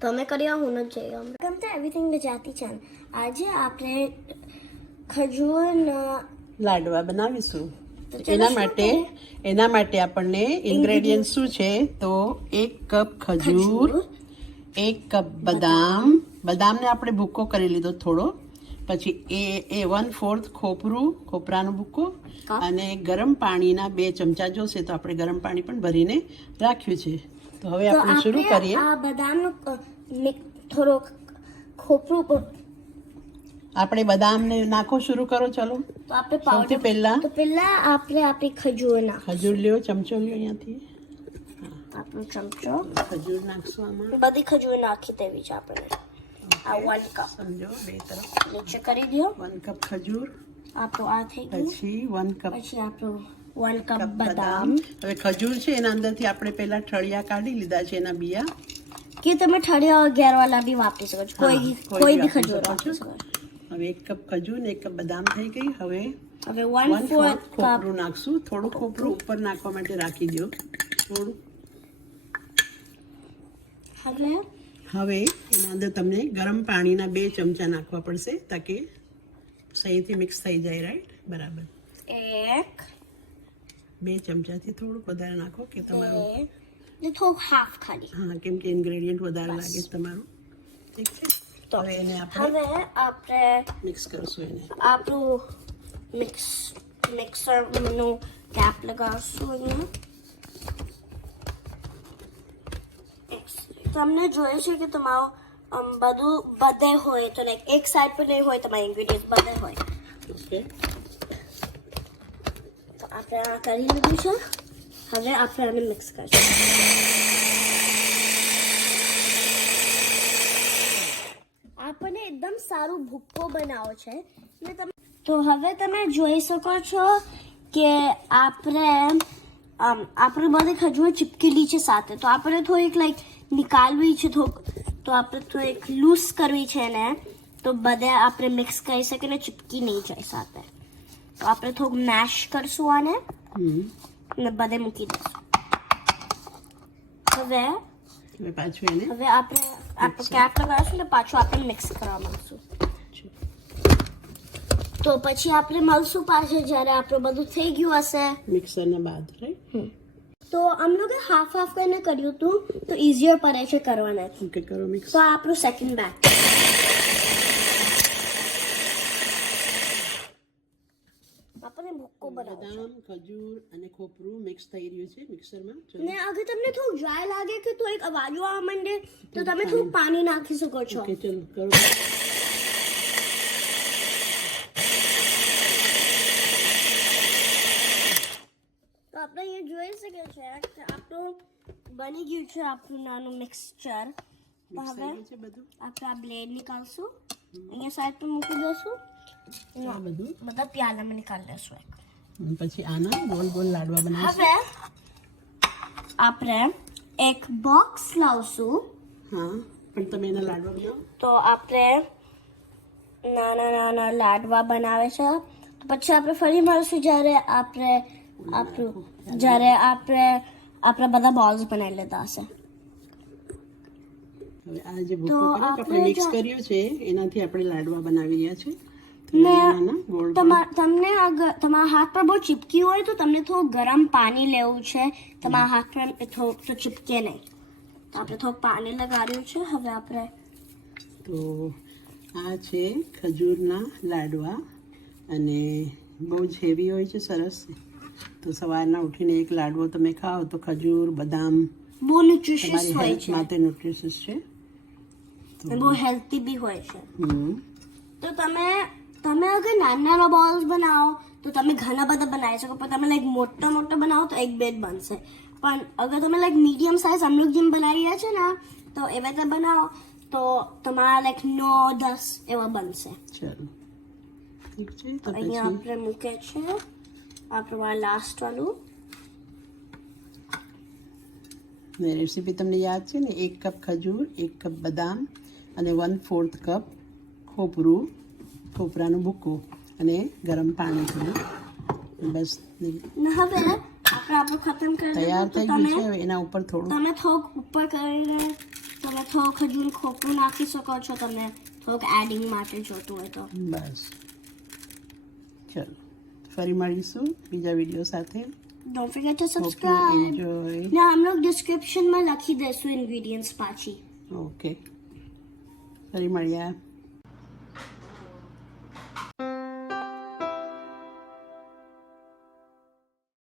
તમે કર્યા હું જ જઈ ગમતા એવરીથિંગ ગુજરાતી છે આજે આપણે ખજૂરના લાડવા બનાવીશું. એના માટે એના માટે આપણને ઇન્ગ્રેડિયન્ટ શું છે? તો એક કપ ખજૂર. એક કપ બદામ. બદામને આપણે ભૂકો કરી લીધો થોડો. પછી એ એ વન ફોર્થ ખોપરું ખોપરાનો ભૂકો અને ગરમ પાણીના બે ચમચા જોશે તો આપણે ગરમ પાણી પણ ભરીને રાખ્યું છે. તો હવે આપણે શરૂ કરીએ. આ બદામનું થોડો ખોપરું આપણે બદામને નાખો શરૂ કરો ચલો. તો આપણે પાવડર પહેલા તો પહેલા આપણે આપણી ખજૂર ના ખજૂર લ્યો ચમચો લ્યો અહીંયાથી. આપણો ચમચો. ખજૂર નાખશું આમાં. બધી ખજૂર નાખી દેવી છે આપણે. આ વન કપ સમજો બે તરફ. નીચે કરી દો. વન કપ ખજૂર. આપણું આ થઈ ગયું. પછી વન કપ પછી આપણું વન કપ કપ બદામ. હવે ખજૂર છે એના અંદરથી આપણે પહેલા ઠળિયા કાઢી લીધા છે એના બિયા. કે તમે ઠળિયા વગેરે વાળા બી વાપરી શકો છો. કોઈ કોઈ કોઈ બી બી ખજૂર વાપરી શકો હવે એક કપ ખજૂર ને એક કપ બદામ થઈ ગઈ. હવે હવે વન વન ફોર્થ ફોર્થ ખોપરું નાખશું. થોડું ખોપરું ઉપર નાખવા માટે રાખી દો થોડું. હવે હવે એના અંદર તમને ગરમ પાણીના બે ચમચા નાખવા પડશે તાકે સહીથી મિક્સ થઈ જાય રાઈટ બરાબર. એક બે ચમચાથી થોડુંક વધારે નાખો કે તમારું ને હાફ ખાલી. હા કેમ કે ઇન્ગ્રેડિયન્ટ વધારે લાગે તમારું. ઠીક છે? તો હવે એને આપણે હવે આપણે મિક્સ કરશું એને. આપણું મિક્સ મિક્સરનું કેપ લગાવશું અહીંયા તમને જોઈએ છે કે તમારું બધું બધે હોય. તો લાઈક એક સાઈડ પર નહીં હોય તમારા ઇન્ગ્રીડિયન્ટ બધે હોય. ઓકે. તો આપણે આ કરી લીધું છે. હવે આપણે આને મિક્સ કરીશું. આપણને એકદમ સારું ભૂક્કો બનાવો છે. ને તમે તો હવે તમે જોઈ શકો છો કે આપણે આપણે બધી ખજૂર ચીપકેલી છે સાથે. તો આપણે થોડીક લાઈક નિકાલવી છે થોડુંક તો આપણે થોડીક લૂઝ કરવી છે ને તો બધે આપણે મિક્સ કરી શકીએ ને ચીપકી નહીં જાય સાથે. તો આપણે થોડુંક મેશ કરશું આને. ને બધે મૂકી દઈશું. હવે હવે પાછું હવે આપણે આપણે કેપ લગાવીશું ને પાછું આપણે મિક્સ કરવા માંગશું. તો પછી આપણે મળશું પાછળ જ્યારે આપણું બધું થઈ ગયું હશે. મિક્સરને બાદ રાઈટ તો આમ લોકો હાફ હાફ કરીને કર્યું હતું તો ઇઝીયર પડે છે કરવાના. ઓકે કરો મિક્સ તો આપણું સેકન્ડ બેચ આપણને ભૂક્કો બનાવો બદામ ખજૂર અને ખોપરું મિક્સ થઈ રહ્યું છે મિક્સરમાં. ને અગર તમને થોડું ડ્રાય લાગે કે તો એક અવાજો આવવા માંડે તો તમે થોડું પાણી નાખી શકો છો. ઓકે ચલો કરો તો આપણે અહીંયા જોઈ છે આપણું બની ગયું છે આપણું નાનું મિક્સચર હવે આપણે આ બ્લેડ નીકાળશું અહીંયા સાઈડ પર મૂકી દઈશું આ બધું બધા પ્યાલામાં નીકાળી દઈશું એક પછી આના ગોલ ગોલ લાડવા બનાવીશું હવે આપણે એક બોક્સ લાવશું હા પણ તમે એના લાડવા બનાવો તો આપણે નાના નાના લાડવા બનાવે છે તો પછી આપણે ફરી મળશું જ્યારે આપણે આપણું જ્યારે આપણે આપણા બધા બોલ્સ બનાવી લેતા હશે. હવે આ જે ભૂકો આપણે મિક્સ કર્યો છે એનાથી આપણે લાડવા બનાવી રહ્યા છે. તમને તમારા હાથ પર બહુ ચીપકી હોય તો તમને થોડું ગરમ પાણી લેવું છે. તમારા હાથ પર થોડુંક તો ચીપકે નહીં. તો આપણે થોડુંક પાણી લગાડ્યું છે. હવે આપણે તો આ છે ખજૂરના લાડવા. અને બહુ જ હેવી હોય છે સરસ. તો સવારના ઉઠીને એક લાડવો તમે ખાઓ તો ખજૂર બદામ બહુ ન્યુટ્રિશિયસ હોય છે. માટે ન્યુટ્રિશિયસ છે. બહુ હેલ્ધી બી હોય છે. તો તમે તમે અગર નાના નાના બોલ્સ બનાવો તો તમે ઘણા બધા બનાવી શકો પણ તમે લાઈક મોટા મોટા બનાવો તો એક બે જ બનશે. પણ અગર તમે લાઈક મીડિયમ સાઇઝ અમ જેમ બનાવી રહ્યા છે ને તો એવા રીતે બનાવો તો તમારા લાઈક નો દસ એવા બનશે. ચલો. ઠીક છે તો અહીંયા આપણે મૂકે છે. આ લાસ્ટ વાળું ને રેસીપી તમને યાદ છે ને એક કપ ખજૂર એક કપ બદામ અને વન ફોર્થ કપ ખોપરું ખોપરાનું ભૂકો અને ગરમ પાણી થોડું બસ હવે આપણે આપણું ખતમ કરી તૈયાર થઈ ગયું છે એના ઉપર થોડું તમે થોક ઉપર કરીને તમે થોક ખજૂર ખોપરું નાખી શકો છો તમે થોક એડિંગ માટે જોતું હોય તો બસ ચલો ફરી મળીશું બીજા વીડિયો સાથે. ડોન્ટ ફોરગેટ ટુ સબસ્ક્રાઇબ ને અમે લોગ ડિસ્ક્રિપ્શનમાં લખી દેશું ઇન્ગ્રેડિયન્ટ્સ પાછી. ઓકે ફરી મળ્યા